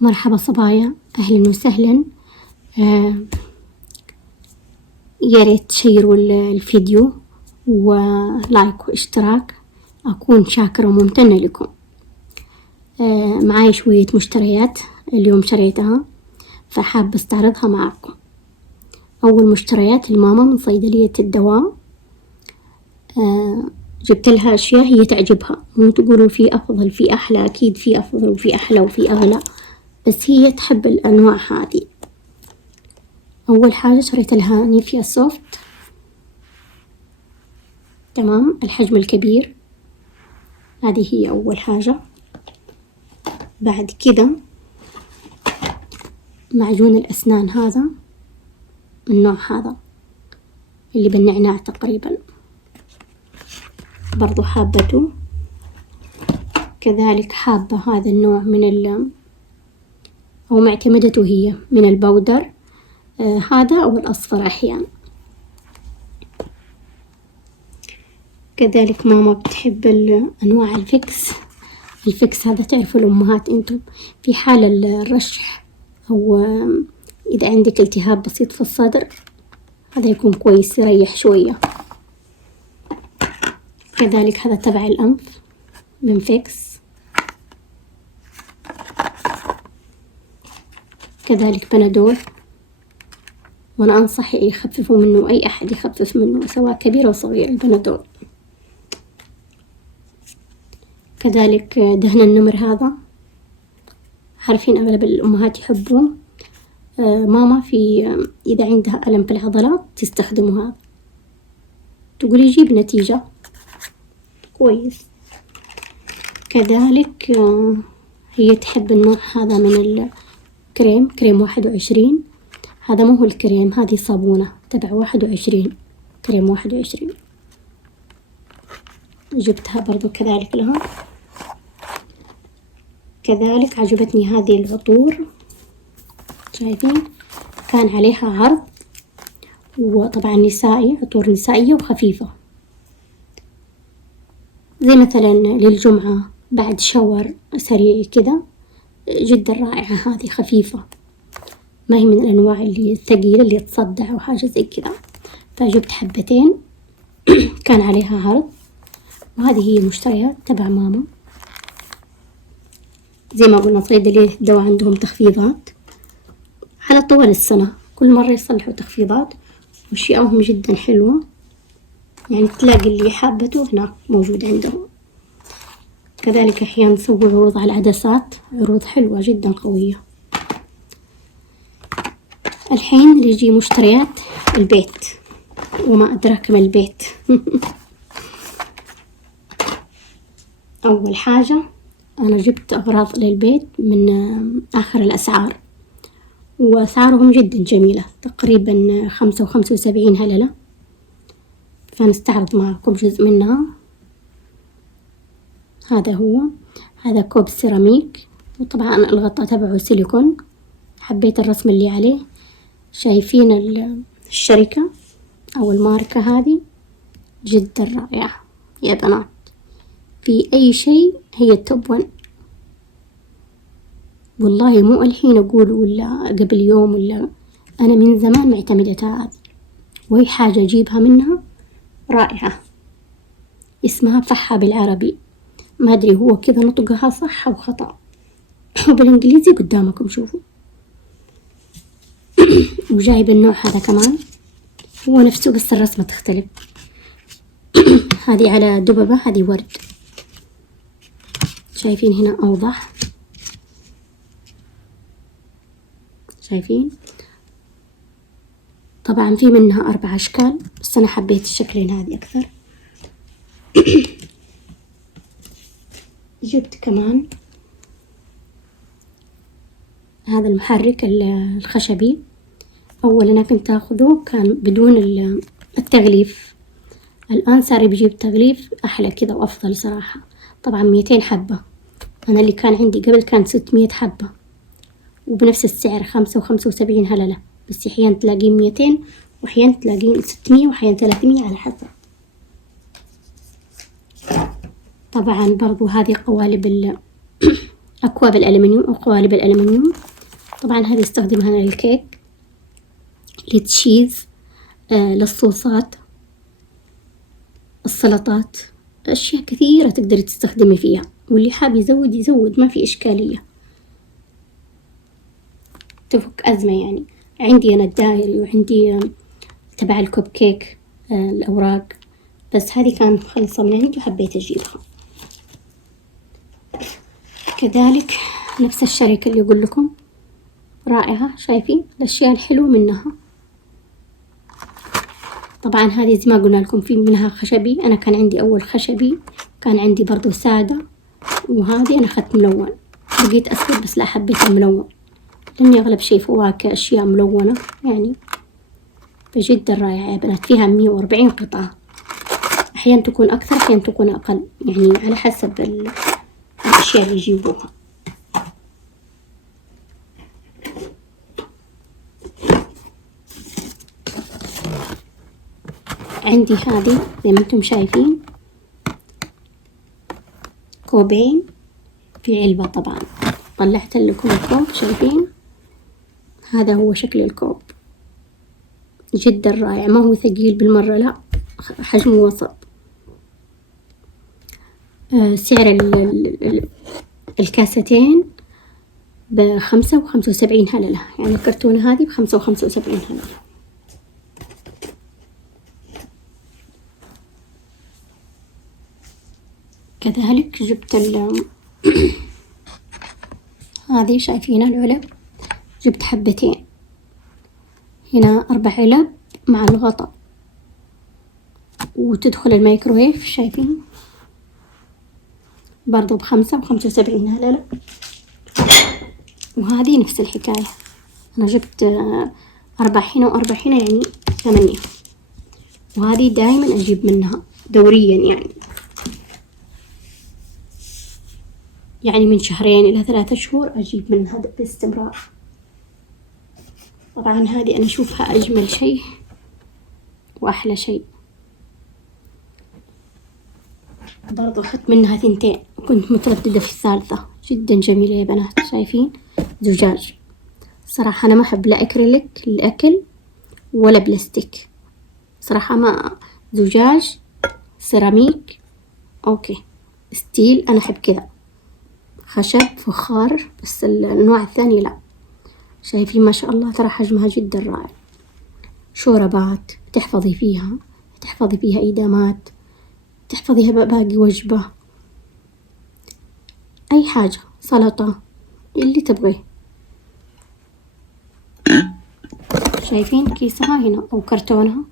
مرحبا صبايا، أهلا وسهلا. يا ريت تشيروا الفيديو ولايك واشتراك، أكون شاكرة وممتنة لكم. معايا شوية مشتريات اليوم شريتها، فحابة استعرضها معكم. أول مشتريات الماما من صيدلية الدواء. جبت لها أشياء هي تعجبها، مو تقولوا في أفضل في أحلى، أكيد في أفضل وفي أحلى وفي أغلى، بس هي تحب الأنواع هذه. أول حاجة شريت لها نيفيا سوفت، تمام، الحجم الكبير، هذه هي أول حاجة. بعد كده معجون الأسنان هذا من النوع هذا اللي بالنعناع تقريبا، برضو حابته. كذلك حابة هذا النوع أو معتمدته هي من البودر، هذا أو الأصفر أحيانا. كذلك ماما بتحب أنواع الفكس هذا، تعرفوا الأمهات أنتم في حال الرشح أو إذا عندك التهاب بسيط في الصدر، هذا يكون كويس يريح شوية. كذلك هذا تبع الأنف من فيكس. كذلك بنادول، وأنا أنصح يخففوا منه، أي أحد يخفف منه سواء كبير أو صغير، البنادول. كذلك دهن النمر هذا، عارفين أغلب الأمهات يحبوه. ماما إذا عندها ألم في العضلات تستخدمه هذا، تقول يجيب نتيجة كويس. كذلك هي تحب النوع هذا من كريم 21. هذا مو هو الكريم، هذه صابونة تبع 21، كريم 21 جبتها برضو كذلك لها. كذلك عجبتني هذه العطور، شايفين كان عليها عرض، وطبعا نسائي، عطور نسائية وخفيفة، زي مثلا للجمعة بعد شاور سريع كده، جدا رائعة. هذه خفيفة، ما هي من الأنواع اللي الثقيلة اللي تصدع أو حاجة زي كده، فجبت حبتين كان عليها عرض. وهذه هي مشتريات تبع ماما. زي ما قلنا صيدلية الدواء عندهم تخفيضات على طوال السنة، كل مرة يصلحوا تخفيضات، وأشياءهم جدا حلوة، يعني تلاقي اللي حابته هناك موجود عندهم. كذلك أحيانا نسوي عروض على العدسات، عروض حلوة جدا قوية. الحين يجي مشتريات البيت، وما أدراك ما البيت. أول حاجة أنا جبت أغراض للبيت من آخر الأسعار، وأسعارهم جدا جميلة، تقريبا 75 هللة، فنستعرض معكم جزء منها. هذا كوب سيراميك، وطبعا الغطاء تبعه سيليكون، حبيت الرسم اللي عليه. شايفين الشركة أو الماركة هذه جدا رائعة يا بنات، في أي شيء هي التوب 1 والله، مو الحين أقول ولا قبل يوم، ولا أنا من زمان معتمدتها هذه، وهي حاجة أجيبها منها رائعة. اسمها فحة بالعربي، ما أدري هو كذا نطقها صح أو خطأ، وبالإنجليزي قدامكم شوفوا. وجايب النوع هذا كمان، هو نفسه بس الرسمة تختلف. هذه على دببة، هذه ورد، شايفين هنا أوضح، شايفين. طبعا في منها 4 أشكال، بس أنا حبيت الشكلين هذه أكثر. جبت كمان هذا المحرك الخشبي. أول أنا كنت أخذه كان بدون التغليف، الآن صار بيجيب تغليف أحلى كذا وأفضل صراحة. طبعا 200 حبة، أنا اللي كان عندي قبل كان 600 حبة، وبنفس السعر 75 هللة، بس أحيانا تلاقيه 200 وأحيانا تلاقيه 600 وأحيانا 300 على حسب. طبعا برضو هذه قوالب أكواب الألمنيوم أو قوالب الألمنيوم. طبعا هذه استخدمها للكيك، للتشيز، للصوصات، السلطات، أشياء كثيرة تقدري تستخدمي فيها، واللي حاب يزود يزود، ما في إشكالية، تفك أزمة يعني. عندي أنا الدايري، وعندي تبع الكوب كيك، الأوراق، بس هذه كانت مخلصة من عندي وحبيت أجيبها. كذلك نفس الشركة اللي أقول لكم رائعة، شايفين الأشياء الحلوة منها. طبعا هذه زي ما قلنا لكم في منها خشبي، أنا كان عندي أول خشبي، كان عندي برضو سادة، وهذه أنا أخذت ملون، لقيت أسود بس لا حبيت الملون، لأني أغلب شي فواكه أشياء ملونة يعني. بجد رائعة يا بنات، فيها 140 قطعة، أحيانا تكون أكثر أحيانا تكون أقل، يعني على حسب الأشياء اللي يجيبوها. عندي هذه زي ما انتم شايفين كوبين في علبة. طبعا طلعت لكم الكوب، شايفين هذا هو شكل الكوب، جدا رائع، ما هو ثقيل بالمرة، لا حجمه وسط. سعر الكاستين ب5 و75 هللة، يعني الكرتونة هذه ب5 و75 هللة. كذلك جبت هذه شايفين العلب، جبت حبتين، هنا 4 علب مع الغطاء، وتدخل الميكروويف، شايفين برضو ب5 و75 هللة. وهذه نفس الحكاية، أنا جبت 4 هنا و4 هنا، يعني 8. وهذه دايما أجيب منها دوريا، يعني من 2 إلى 3 شهور أجيب منها باستمرار. طبعا هذه أنا أشوفها أجمل شيء وأحلى شيء. برضو أخذت منها 2، كنت مترددة في الثالثة، جدا جميلة يا بنات، شايفين زجاج. صراحة أنا ما أحب لا أكريليك للأكل ولا بلاستيك، صراحة ما، زجاج، سيراميك، أوكي، ستيل أنا أحب كذا، خشب، فخار، بس النوع الثاني لا. شايفين ما شاء الله، ترى حجمها جدا رائع. شوربات تحفظي فيها، تحفظي فيها إدامات، تحفظيها باقي وجبة، أي حاجة، سلطة، اللي تبغيه. شايفين كيسها هنا أو كرتونها،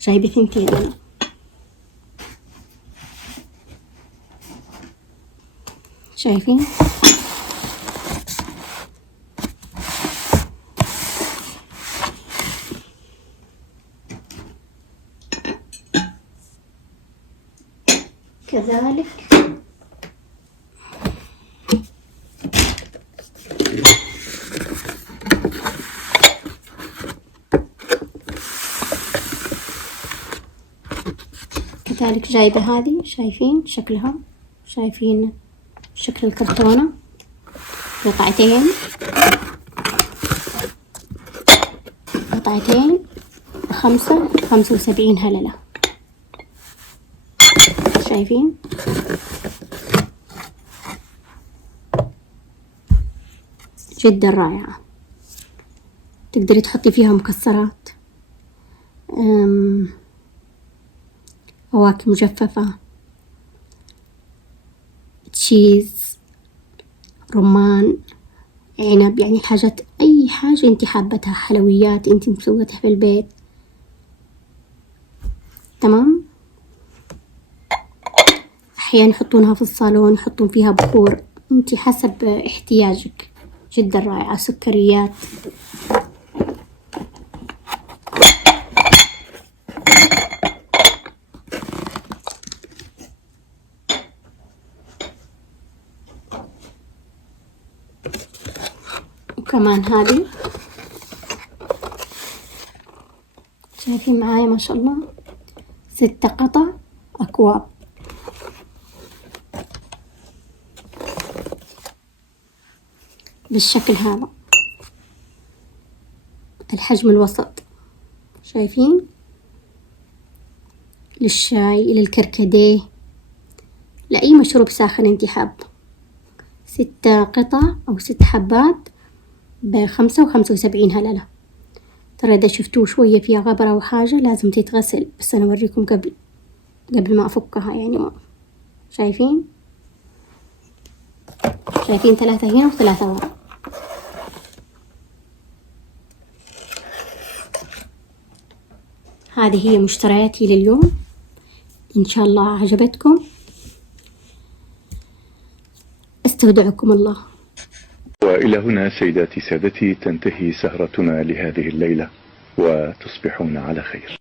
جايبة 2 أنا. شايفين كذلك جايبة هذه، شايفين شكلها، شايفين شكل الكرتونة، قطعتين ب5 و75 هللة، شايفين جدا رائعة. تقدري تحطي فيها مكسرات، فواكه مجففة، تشيز، رمان، عنب، يعني حاجات، أي حاجة أنت حابتها، حلويات أنت مسويتها في البيت، تمام. أحيانا يحطونها في الصالون، يحطون فيها بخور، أنت حسب احتياجك، جدا رائعة. سكريات، وكمان هذه شايفين معايا ما شاء الله 6 قطع أكواب. بالشكل هذا، الحجم الوسط، شايفين؟ للشاي، للكركديه، لأي مشروب ساخن انتي حابة. 6 قطع أو 6 حبات ب5 و75 هللة. ترى إذا شفتوه شوية فيها غبرة أو حاجة لازم تتغسل، بس أنا أوريكم قبل ما أفكها يعني. شايفين؟ شايفين 3 هنا و3 ورا. هذه هي مشترياتي لليوم، إن شاء الله عجبتكم. استودعكم الله. وإلى هنا سيداتي سادتي تنتهي سهرتنا لهذه الليلة، وتصبحون على خير.